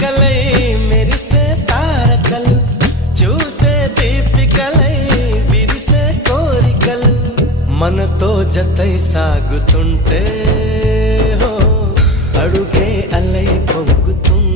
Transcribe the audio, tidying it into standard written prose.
చిలుకలై మెరిసే తారకలు చూసే దీపికలై విరిసే కోరికలు మనతో జతై సాగుతుంటే హో అడుగే అలై పొంగుతుంటే